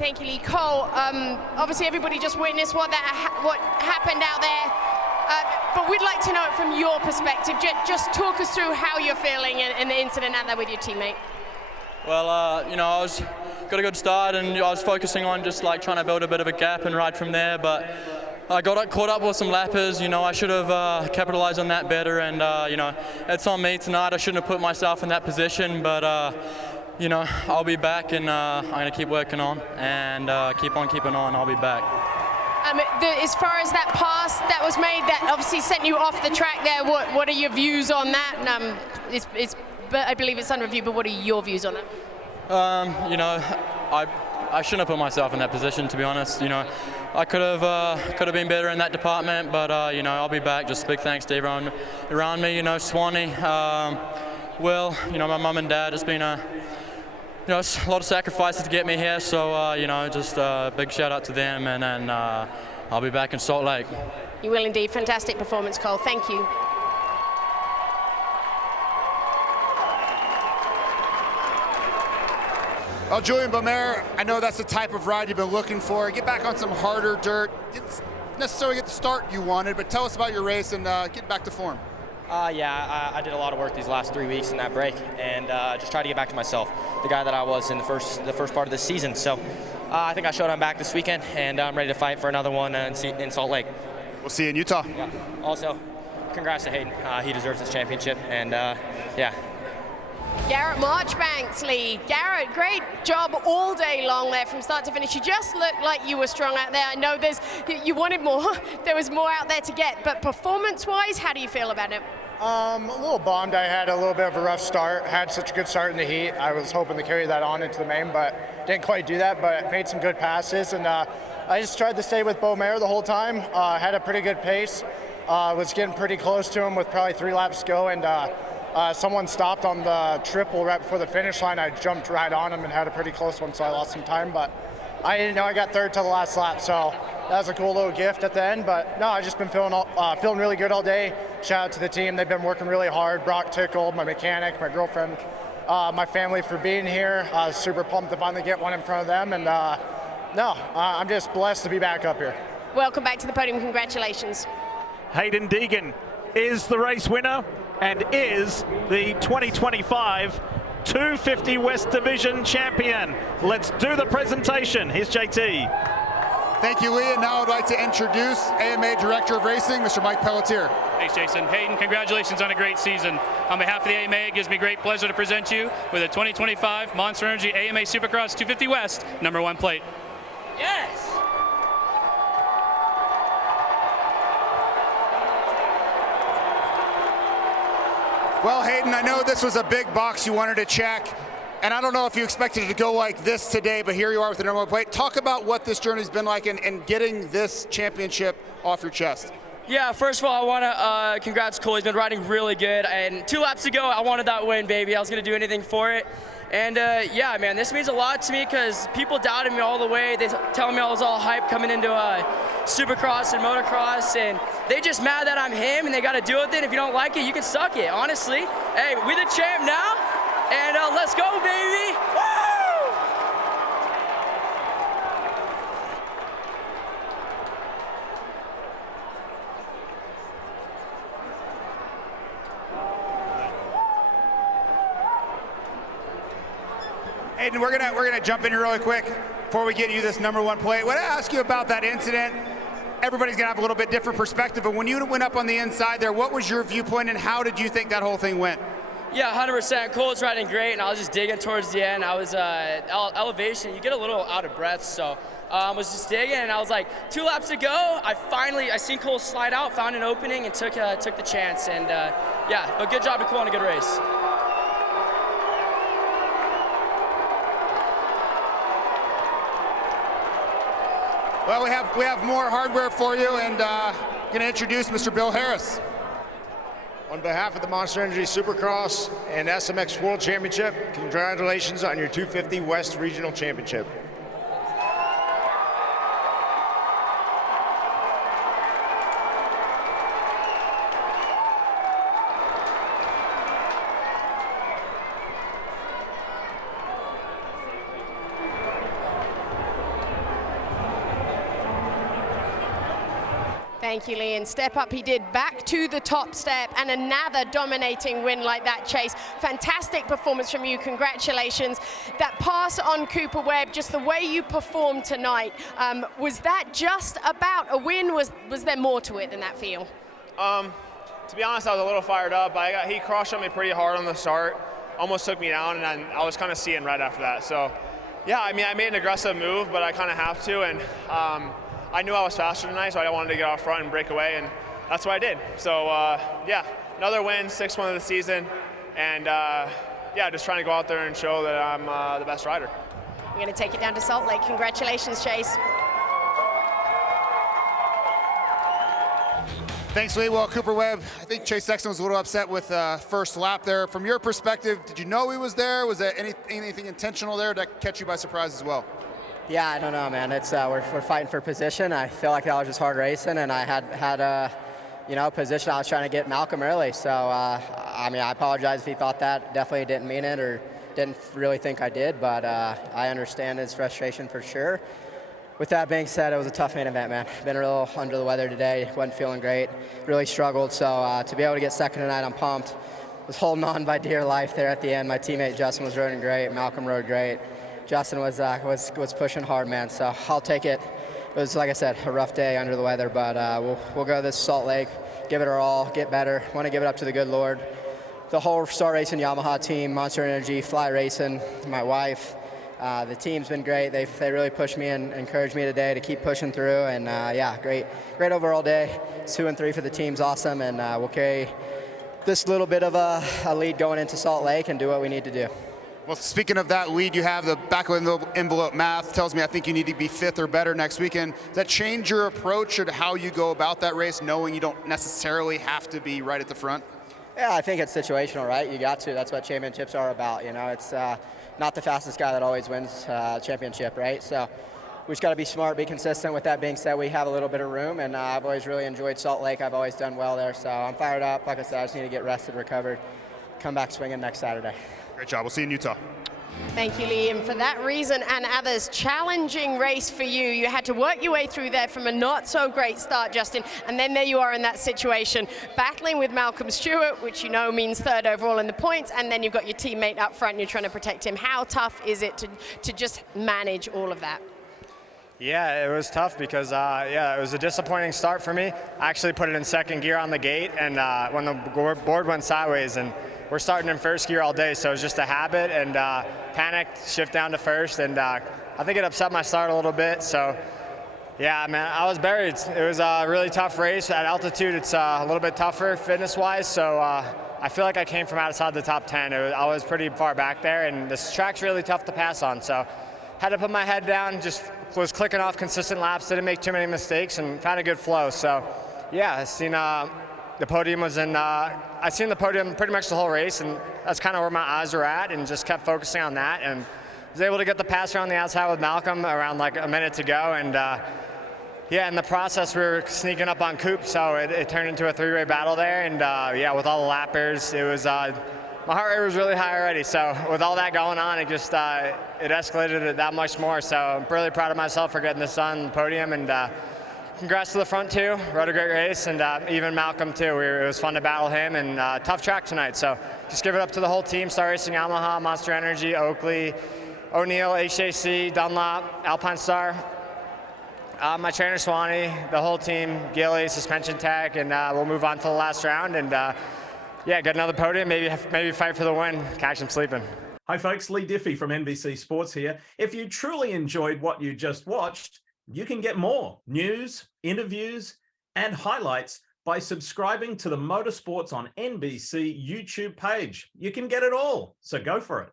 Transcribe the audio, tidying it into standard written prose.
Thank you, Lee. Cole, obviously everybody just witnessed what happened out there, but we'd like to know it from your perspective. Just talk us through how you're feeling in the incident out there with your teammate. Well, I got a good start, and I was focusing on just like trying to build a bit of a gap and ride from there, but I got caught up with some lappers. I should have capitalized on that better, and it's on me tonight. I shouldn't have put myself in that position, but I'll be back, and I'm going to keep working on and keep on keeping on. I'll be back. As far as that pass that was made, that obviously sent you off the track there, what are your views on that? I believe it's under review, but what are your views on that? I shouldn't have put myself in that position, to be honest. I could have been better in that department, but I'll be back. Just big thanks to everyone around me. Swanee, Will, my mum and dad. It's been a lot of sacrifices to get me here, so just a big shout out to them, and then I'll be back in Salt Lake. You will indeed. Fantastic performance, Cole. Thank you. Well, Julian Bome, I know that's the type of ride you've been looking for. Get back on some harder dirt. Didn't necessarily get the start you wanted, but tell us about your race and get back to form. I did a lot of work these last 3 weeks in that break, and just tried to get back to myself, the guy that I was in the first part of the season. So I think I showed I'm back this weekend, and I'm ready to fight for another one in Salt Lake. We'll see you in Utah. Yeah. Also, congrats to Hayden. He deserves this championship, and yeah. Garrett Marchbanks, Lee. Garrett, great job all day long there from start to finish. You just looked like you were strong out there. I know you wanted more. There was more out there to get, but performance-wise, how do you feel about it? A little bummed. I had a little bit of a rough start. Had such a good start in the heat. I was hoping to carry that on into the main, but didn't quite do that, but made some good passes, and I just tried to stay with Bome the whole time. Had a pretty good pace. Was getting pretty close to him with probably 3 laps to go, and someone stopped on the triple right before the finish line. I jumped right on him and had a pretty close one, so I lost some time, but I didn't know I got third till the last lap, so that was a cool little gift at the end. But no, I've just been feeling really good all day. Shout out to the team. They've been working really hard. Brock Tickle, my mechanic, my girlfriend, my family for being here. I was super pumped to finally get one in front of them, and I'm just blessed to be back up here. Welcome back to the podium. Congratulations. Hayden Deegan is the race winner and is the 2025 250 West Division champion. Let's do the presentation. Here's JT. Thank you, Lee. And now I'd like to introduce AMA Director of Racing, Mr. Mike Pelletier. Thanks, Jason. Hayden, congratulations on a great season. On behalf of the AMA, it gives me great pleasure to present you with a 2025 Monster Energy AMA Supercross 250 West #1 plate. Yes! Well, Hayden, I know this was a big box you wanted to check, and I don't know if you expected it to go like this today, but here you are with the #1 plate. Talk about what this journey's been like and getting this championship off your chest. Yeah, first of all, I want to congrats Cole. He's been riding really good, and 2 laps ago, I wanted that win, baby. I was going to do anything for it. And yeah, man, this means a lot to me because people doubted me all the way. They telling me I was all hyped coming into Supercross and Motocross, and they just mad that I'm him, and they got to deal with it. If you don't like it, you can suck it, honestly. Hey, we the champ now, and let's go, baby! Woo! Hayden, we're gonna jump in here really quick before we get you this #1 plate. I want to ask you about that incident. Everybody's gonna have a little bit different perspective, but when you went up on the inside there, what was your viewpoint and how did you think that whole thing went? Yeah, 100%. Cole was riding great, and I was just digging towards the end. I was elevation. You get a little out of breath, so I was just digging, and I was like, 2 laps to go. I seen Cole slide out, found an opening, and took the chance. And yeah, but good job to Cole on a good race. Well, we have more hardware for you, and going to introduce Mr. Bill Harris. On behalf of the Monster Energy Supercross and SMX World Championship, congratulations on your 250 West Regional Championship. Thank you, Lee. And step up he did back to the top step, and another dominating win like that, Chase. Fantastic performance from you. Congratulations. That pass on Cooper Webb, just the way you performed tonight, was that just about a win? Was there more to it than that feel? To be honest, I was a little fired up. He cross-shot me pretty hard on the start, almost took me down, and I was kind of seeing red after that. So, yeah, I mean, I made an aggressive move, but I kind of have to, and I knew I was faster tonight, so I wanted to get out front and break away, and that's what I did. So, yeah, another win, 6th win of the season, and yeah, just trying to go out there and show that I'm the best rider. We're going to take it down to Salt Lake. Congratulations, Chase. Thanks, Lee. Well, Cooper Webb, I think Chase Sexton was a little upset with first lap there. From your perspective, did you know he was there? Was there anything intentional there that catch you by surprise as well? Yeah, I don't know, man. It's we're fighting for position. I feel like that was just hard racing, and I had a position. I was trying to get Malcolm early, so I mean, I apologize if he thought that. Definitely didn't mean it or didn't really think I did, but I understand his frustration for sure. With that being said, it was a tough main event, man. Been a little under the weather today. Wasn't feeling great. Really struggled. So to be able to get second tonight, I'm pumped. Was holding on by dear life there at the end. My teammate Justin was riding great. Malcolm rode great. Justin was pushing hard, man. So I'll take it. It was, like I said, a rough day under the weather, but we'll go to this Salt Lake, give it our all, get better. Want to give it up to the good Lord. The whole Star Racing Yamaha team, Monster Energy, Fly Racing, my wife. The team's been great. They really pushed me and encouraged me today to keep pushing through. And yeah, great overall day. 2 and 3 for the team's awesome. And we'll carry this little bit of a lead going into Salt Lake and do what we need to do. Well, speaking of that lead, you have the back of the envelope math tells me I think you need to be 5th or better next weekend. Does that change your approach or how you go about that race, knowing you don't necessarily have to be right at the front? Yeah, I think it's situational, right? You got to. That's what championships are about. You know, it's not the fastest guy that always wins championship, right? So we just got to be smart, be consistent. With that being said, we have a little bit of room, and I've always really enjoyed Salt Lake. I've always done well there, so I'm fired up. Like I said, I just need to get rested, recovered, come back swinging next Saturday. Great job. We'll see you in Utah. Thank you, Liam. For that reason and others, challenging race for you. You had to work your way through there from a not so great start, Justin, and then there you are in that situation, battling with Malcolm Stewart, which you know means 3rd overall in the points, and then you've got your teammate up front and you're trying to protect him. How tough is it to just manage all of that? Yeah, it was tough because, yeah, it was a disappointing start for me. I actually put it in 2nd gear on the gate, and when the board went sideways, and we're starting in 1st gear all day, so it was just a habit, and panicked, shift down to 1st, and I think it upset my start a little bit. So, yeah, man, I was buried. It was a really tough race. At altitude, it's a little bit tougher fitness-wise, so I feel like I came from outside the top 10. I was pretty far back there, and this track's really tough to pass on, so had to put my head down, just was clicking off consistent laps, didn't make too many mistakes, and found a good flow. So, yeah, I seen the podium was in, I seen the podium pretty much the whole race, and that's kind of where my eyes were at, and just kept focusing on that, and was able to get the pass around the outside with Malcolm around like a minute to go, and yeah, in the process we were sneaking up on Coop, so it turned into a 3-way battle there, and yeah, with all the lappers, it was, my heart rate was really high already, so with all that going on, it just, it escalated it that much more, so I'm really proud of myself for getting this on the podium, and congrats to the front two, rode a great race, and even Malcolm too. It was fun to battle him, and tough track tonight. So just give it up to the whole team: Star Racing Yamaha, Monster Energy, Oakley, O'Neill, HJC, Dunlop, Alpine Star, my trainer Swanee, the whole team, Gilly, Suspension Tech, and we'll move on to the last round, and yeah, get another podium, maybe fight for the win, catch them sleeping. Hi folks, Lee Diffie from NBC Sports here. If you truly enjoyed what you just watched, you can get more news, interviews, and highlights by subscribing to the Motorsports on NBC YouTube page. You can get it all, so go for it.